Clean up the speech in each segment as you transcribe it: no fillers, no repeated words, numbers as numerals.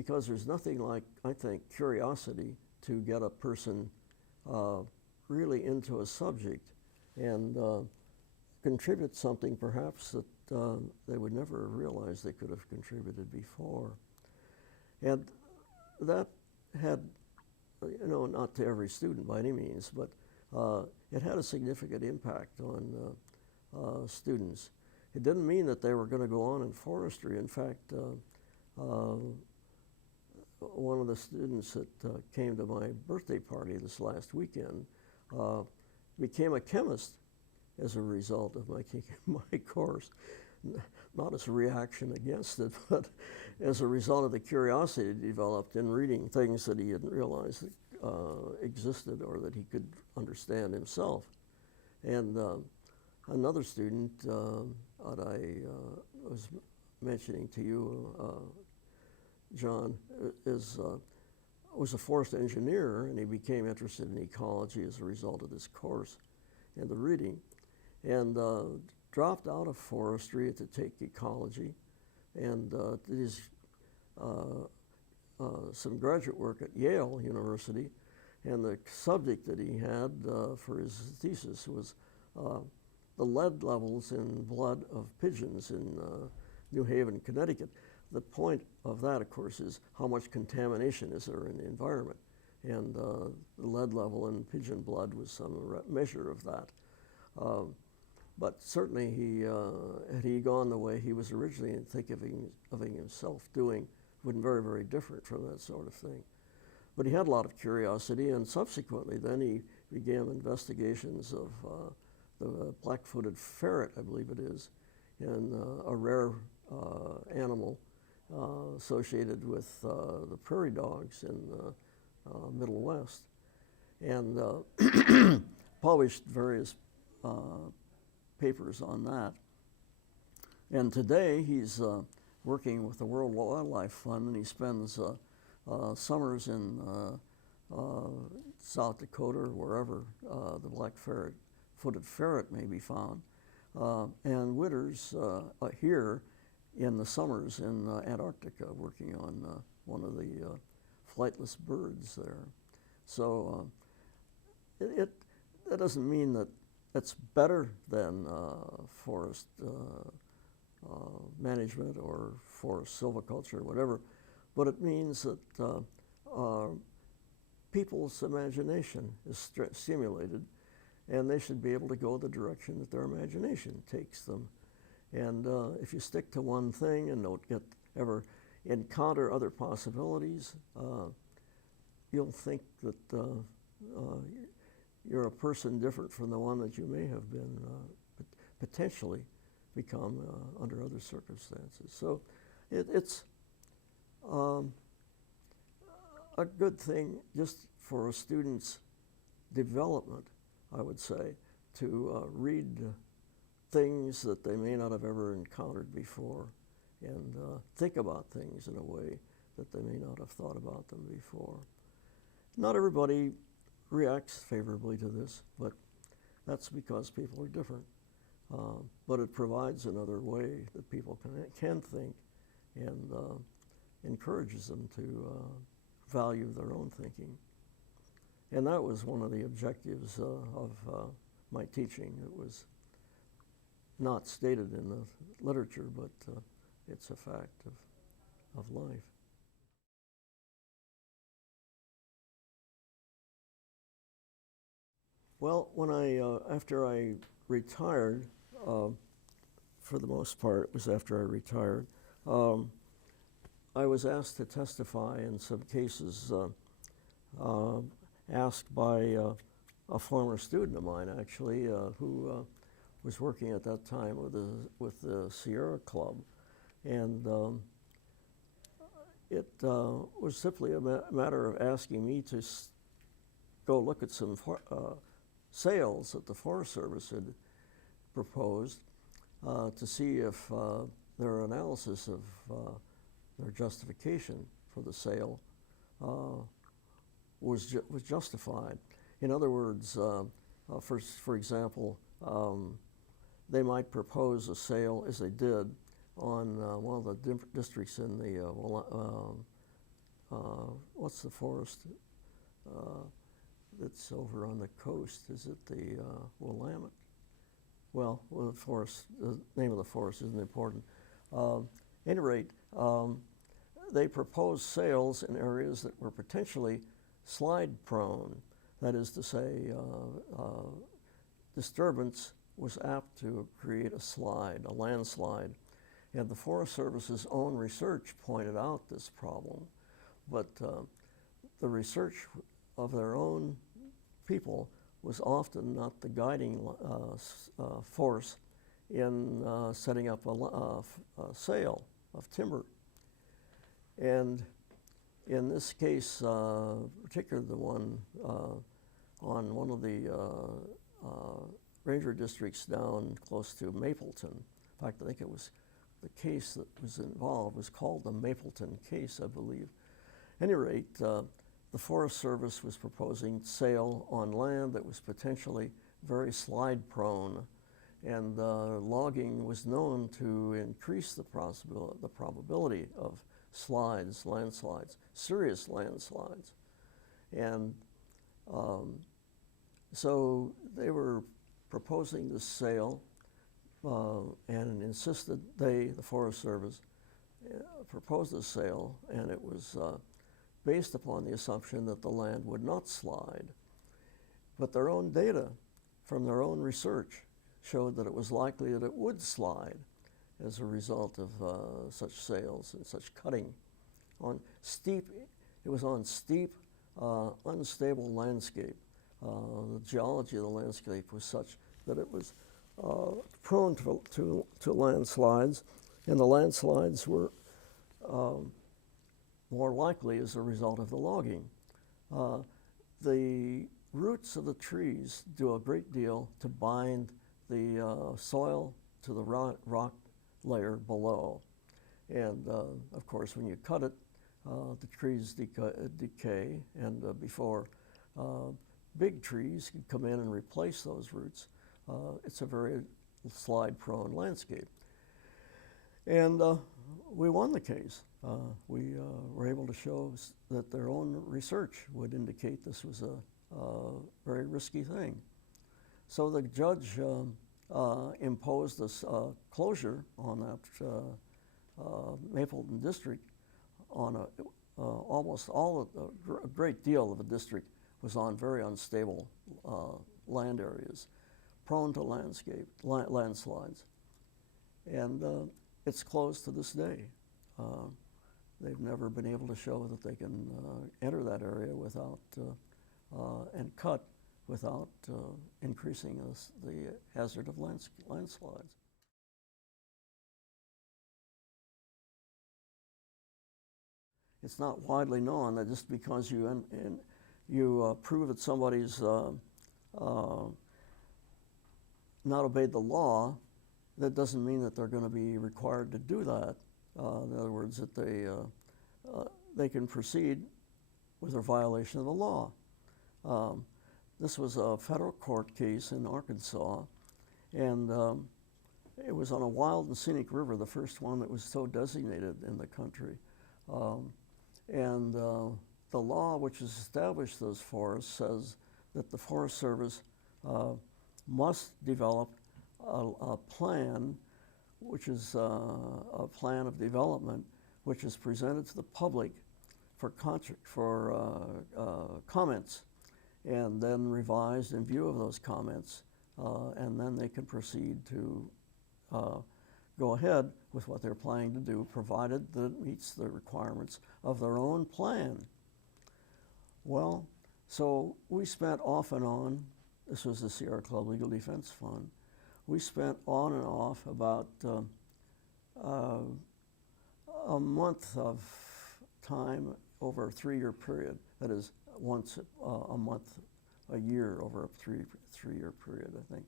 because there's nothing like, I think, curiosity to get a person really into a subject and contribute something perhaps that they would never have realized they could have contributed before. And that had, you know, not to every student by any means, but it had a significant impact on students. It didn't mean that they were going to go on in forestry. In fact, one of the students that came to my birthday party this last weekend became a chemist as a result of my course. Not as a reaction against it, but as a result of the curiosity he developed in reading things that he didn't realize existed or that he could understand himself. And another student that I was mentioning to you, John, was a forest engineer, and he became interested in ecology as a result of this course and the reading, and dropped out of forestry to take ecology, and did his some graduate work at Yale University, and the subject that he had for his thesis was the lead levels in blood of pigeons in New Haven, Connecticut. The point of that, of course, is how much contamination is there in the environment, and the lead level in pigeon blood was some measure of that. But certainly, had he gone the way he was originally thinking of himself doing, would have been very, very different from that sort of thing. But he had a lot of curiosity, and subsequently then he began investigations of the black-footed ferret, I believe it is, and a rare animal associated with the prairie dogs in the Middle West, and published various papers on that. And today he's working with the World Wildlife Fund, and he spends summers in South Dakota or wherever the black-footed ferret may be found, and winters here in the summers in Antarctica, working on one of the flightless birds there. So that doesn't mean that it's better than forest management or forest silviculture or whatever, but it means that people's imagination is stimulated, and they should be able to go the direction that their imagination takes them. And if you stick to one thing and don't ever encounter other possibilities, you'll think that you're a person different from the one that you may have been potentially become under other circumstances. So it's a good thing just for a student's development, I would say, to read things that they may not have ever encountered before, and think about things in a way that they may not have thought about them before. Not everybody reacts favorably to this, but that's because people are different. But it provides another way that people can think, and encourages them to value their own thinking. And that was one of the objectives of my teaching. It was not stated in the literature, but it's a fact of life. Well, when after I retired, for the most part, it was after I retired, I was asked to testify in some cases asked by a former student of mine, actually, who was working at that time with the Sierra Club. And it was simply a matter of asking me to go look at some sales that the Forest Service had proposed to see if their analysis of their justification for the sale was justified. In other words, for example, they might propose a sale, as they did, on one of the districts in the what's the forest that's over on the coast? Is it the Willamette? Well, the forest, the name of the forest isn't important. At any rate, they proposed sales in areas that were potentially slide prone. That is to say, disturbance was apt to create a slide, a landslide. And the Forest Service's own research pointed out this problem, but the research of their own people was often not the guiding force in setting up a sale of timber. And in this case, particularly the one on one of the ranger districts down close to Mapleton. In fact, I think it was the case that was involved was called the Mapleton case, I believe. At any rate, the Forest Service was proposing sale on land that was potentially very slide prone, and logging was known to increase the probability of slides, landslides, serious landslides. And so they were proposing this sale and insisted the Forest Service, proposed this sale, and it was based upon the assumption that the land would not slide. But their own data from their own research showed that it was likely that it would slide as a result of such sales and such cutting on steep, it was on steep, unstable landscape. The geology of the landscape was such that it was prone to landslides, and the landslides were more likely as a result of the logging. The roots of the trees do a great deal to bind the soil to the rock layer below. And of course, when you cut it, the trees decay, and before big trees can come in and replace those roots, it's a very slide-prone landscape. And we won the case. We were able to show that their own research would indicate this was a very risky thing. So the judge imposed this closure on that Mapleton district on almost all of a great deal of the district was on very unstable land areas, prone to landslides. And it's closed to this day. They've never been able to show that they can enter that area without and cut without increasing the hazard of landslides. It's not widely known that just because you prove that somebody's not obeyed the law, that doesn't mean that they're going to be required to do that. In other words, that they can proceed with a violation of the law. This was a federal court case in Arkansas, and it was on a wild and scenic river, the first one that was so designated in the country. And the law which has established those forests says that the Forest Service must develop a plan, which is a plan of development, which is presented to the public for comments, and then revised in view of those comments, and then they can proceed to go ahead with what they're planning to do, provided that it meets the requirements of their own plan. Well, so we spent off and on, this was the Sierra Club Legal Defense Fund, we spent on and off about a month of time over a 3-year period. That is, once a month, a year over a three-year period, I think.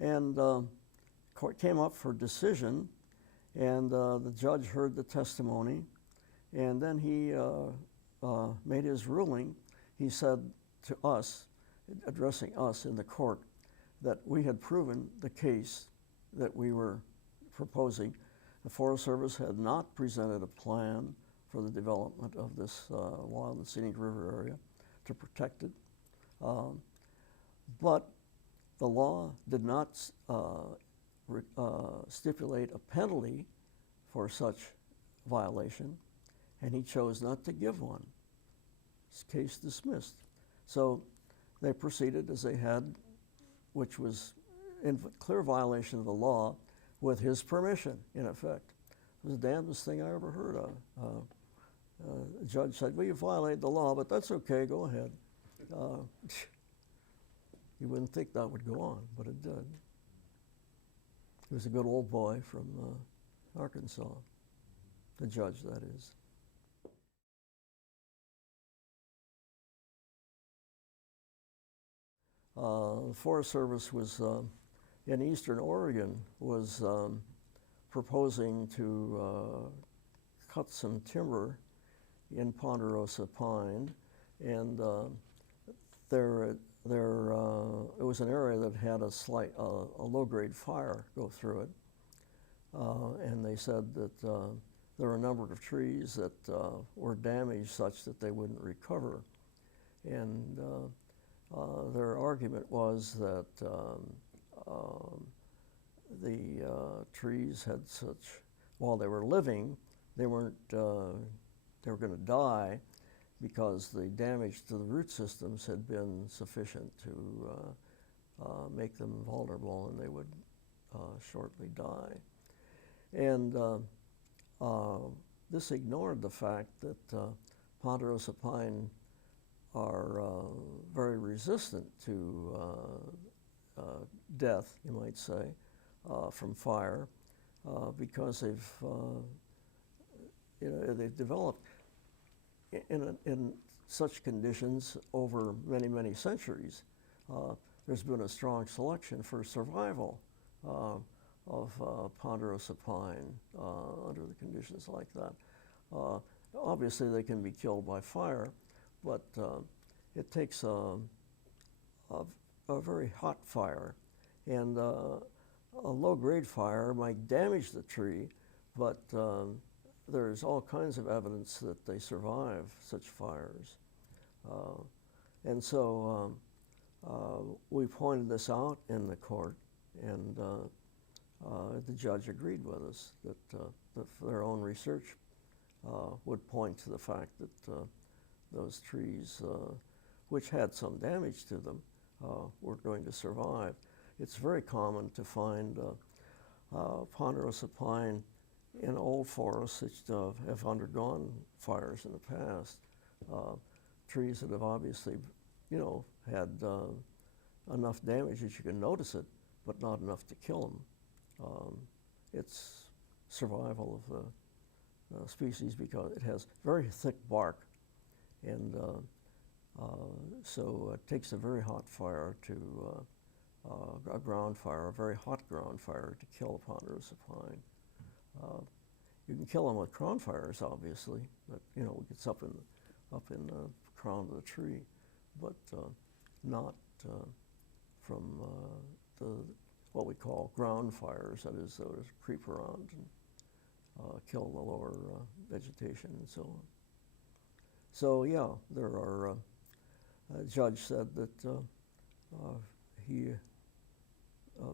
And court came up for decision, and the judge heard the testimony, and then he made his ruling. He said to us, addressing us in the court, that we had proven the case that we were proposing. The Forest Service had not presented a plan for the development of this wild and scenic river area to protect it. But the law did not stipulate a penalty for such violation, and he chose not to give one. His case dismissed. So they proceeded as they had, which was in clear violation of the law, with his permission, in effect. It was the damnedest thing I ever heard of. The judge said, well, you violated the law, but that's okay, go ahead. You wouldn't think that would go on, but it did. He was a good old boy from Arkansas, the judge, that is. The Forest Service was, in eastern Oregon, was proposing to cut some timber in ponderosa pine, and it was an area that had a low-grade fire go through it, and they said that there were a number of trees that were damaged such that they wouldn't recover, and their argument was that the trees had such, while they were living, they were going to die because the damage to the root systems had been sufficient to make them vulnerable, and they would shortly die. And this ignored the fact that ponderosa pine are very resistant to death, you might say, from fire, because they've developed in such conditions over many, many centuries. There's been a strong selection for survival of ponderosa pine under the conditions like that. Obviously, they can be killed by fire, but it takes a very hot fire, and a low-grade fire might damage the tree, but there's all kinds of evidence that they survive such fires. And so we pointed this out in the court, and the judge agreed with us that their own research would point to the fact that those trees, which had some damage to them, were going to survive. It's very common to find ponderosa pine in old forests that have undergone fires in the past. Trees that have obviously, had enough damage that you can notice it, but not enough to kill them. It's survival of the species because it has very thick bark, and so it takes a very hot fire to a ground fire, a very hot ground fire, to kill a ponderosa pine. You can kill them with crown fires, obviously, but it gets up in the crown of the tree, but not from what we call ground fires. That is, those creep around and kill the lower vegetation and so on. So yeah, there are. A judge said that he,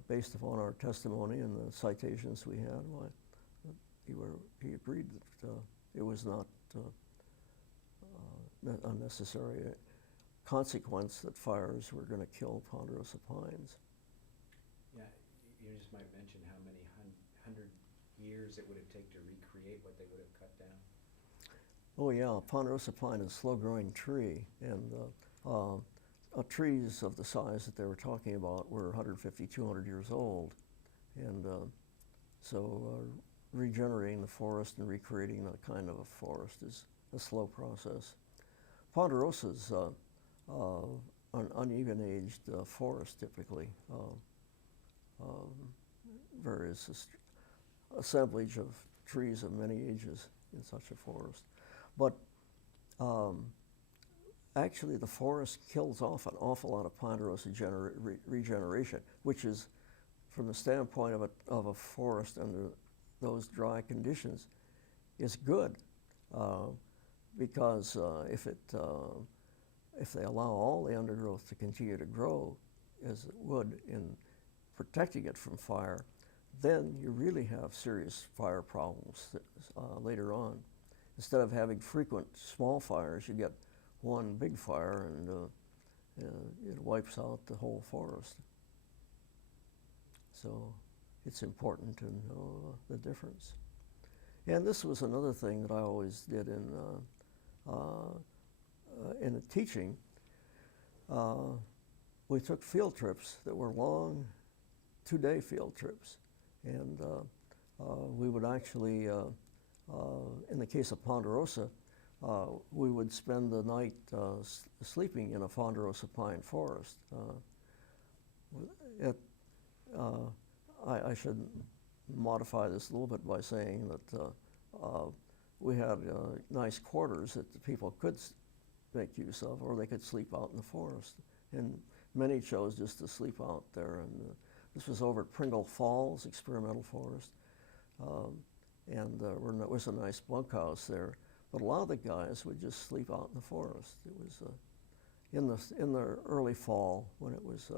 based upon our testimony and the citations we had, he agreed that it was not unnecessary consequence that fires were going to kill ponderosa pines. Yeah, you just might mention how many hundred years it would have taken to recreate what they would have cut down. Oh yeah, ponderosa pine is a slow-growing tree, and trees of the size that they were talking about were 150, 200 years old, and so regenerating the forest and recreating that kind of a forest is a slow process. Ponderosa's an uneven-aged forest typically, various assemblage of trees of many ages in such a forest. But actually the forest kills off an awful lot of ponderosa regeneration, which is, from the standpoint of a forest under those dry conditions, is good. uh, because if they allow all the undergrowth to continue to grow as it would in protecting it from fire, then you really have serious fire problems later on. Instead of having frequent small fires, you get one big fire and it wipes out the whole forest. So it's important to know the difference. And this was another thing that I always did in teaching. We took field trips that were long, 2-day field trips. And we would actually, in the case of Ponderosa, we would spend the night sleeping in a Ponderosa pine forest. I should modify this a little bit by saying that we had nice quarters that the people could make use of, or they could sleep out in the forest. And many chose just to sleep out there. And this was over at Pringle Falls Experimental Forest. And there was a nice bunkhouse there. But a lot of the guys would just sleep out in the forest. It was in the early fall when it was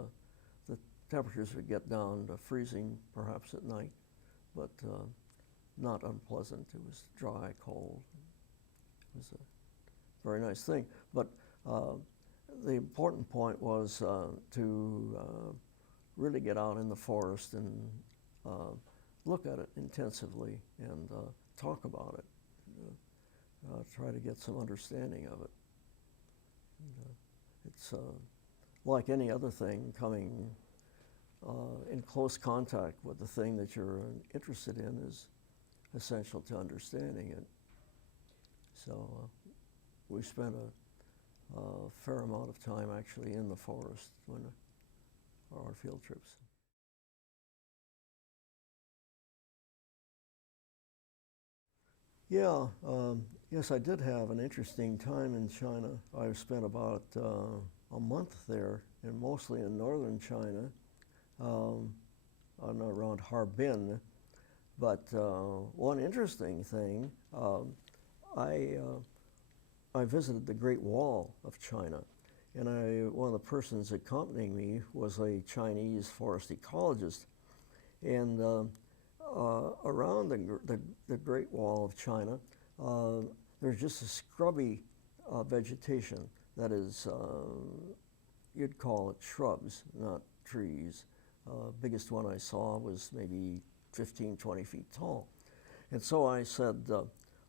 the temperatures would get down to freezing perhaps at night, but not unpleasant. It was dry, cold. It was a very nice thing. But the important point was to really get out in the forest and look at it intensively and talk about it. Try to get some understanding of it. And, it's like any other thing, coming in close contact with the thing that you're interested in is essential to understanding it. So we spent a fair amount of time actually in the forest when our field trips. Yeah, yes, I did have an interesting time in China. I spent about a month there, and mostly in northern China, around Harbin. But one interesting thing, I visited the Great Wall of China, and one of the persons accompanying me was a Chinese forest ecologist, and around the Great Wall of China, there's just a scrubby vegetation that is, you'd call it shrubs, not trees. Biggest one I saw was maybe 15, 20 feet tall. And so I said,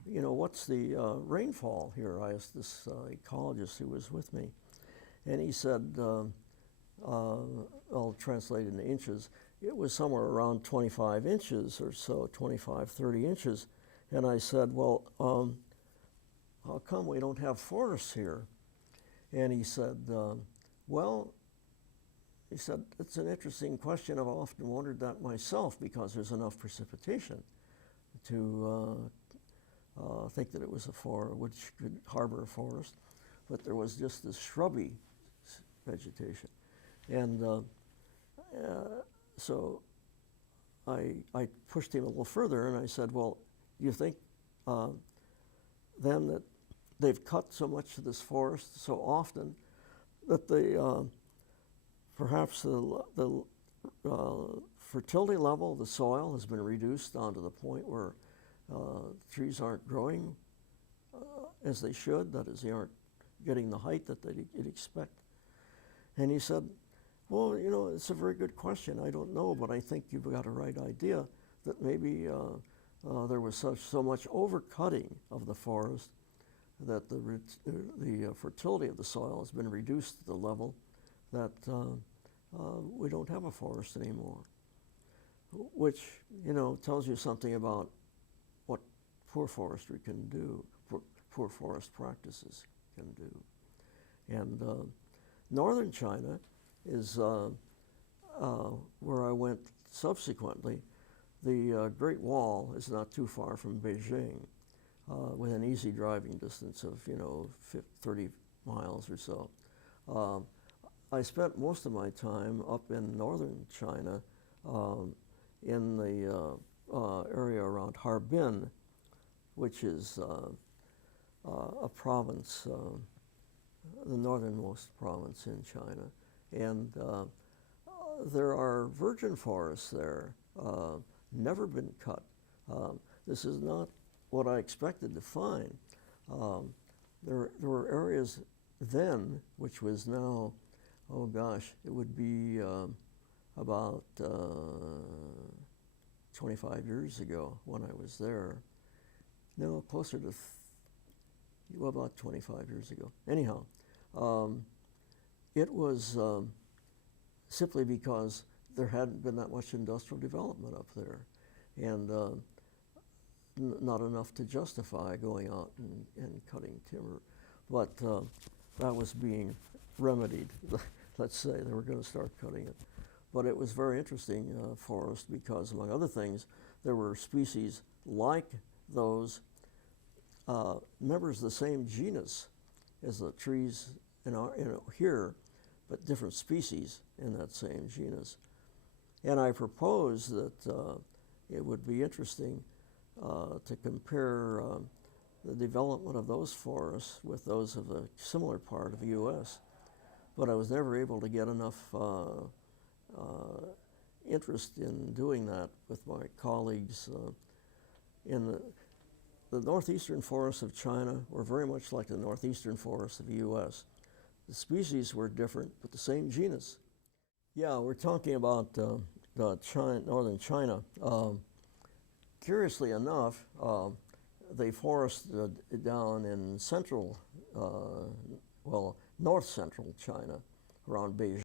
you know, what's the rainfall here? I asked this ecologist who was with me. And he said, I'll translate into inches, it was somewhere around 25 inches or so, 25, 30 inches. And I said, well, how come we don't have forests here? And he said, well, he said, it's an interesting question. I've often wondered that myself because there's enough precipitation to think that it was a forest, which could harbor a forest, but there was just this shrubby vegetation. And so I pushed him a little further and I said, well, do you think then that they've cut so much of this forest so often that perhaps the fertility level of the soil has been reduced down to the point where trees aren't growing as they should, that is, they aren't getting the height that you'd expect? And he said, well, you know, it's a very good question. I don't know, but I think you've got a right idea that maybe there was so much overcutting of the forest that the fertility of the soil has been reduced to the level that we don't have a forest anymore, which, you know, tells you something about what poor forestry can do, poor forest practices can do. And northern China is where I went subsequently. The Great Wall is not too far from Beijing, within easy driving distance of, you know, 30 miles or so. I spent most of my time up in northern China, in the area around Harbin, which is a province, the northernmost province in China, and there are virgin forests there, never been cut. This is not what I expected to find. There were areas then, which was now, oh gosh, it would be about 25 years ago when I was there. No, closer to, well, about 25 years ago. Anyhow, it was simply because there hadn't been that much industrial development up there, and not enough to justify going out and cutting timber. But that was being remedied. Let's say they were going to start cutting it. But it was very interesting forest because, among other things, there were species like those members of the same genus as the trees here, but different species in that same genus. And I proposed that it would be interesting to compare the development of those forests with those of a similar part of the U.S. But I was never able to get enough interest in doing that with my colleagues. In the northeastern forests of China were very much like the northeastern forests of the U.S. The species were different, but the same genus. Yeah, we're talking about northern China. Curiously enough, the forest down in central, well, north central China, around Beijing,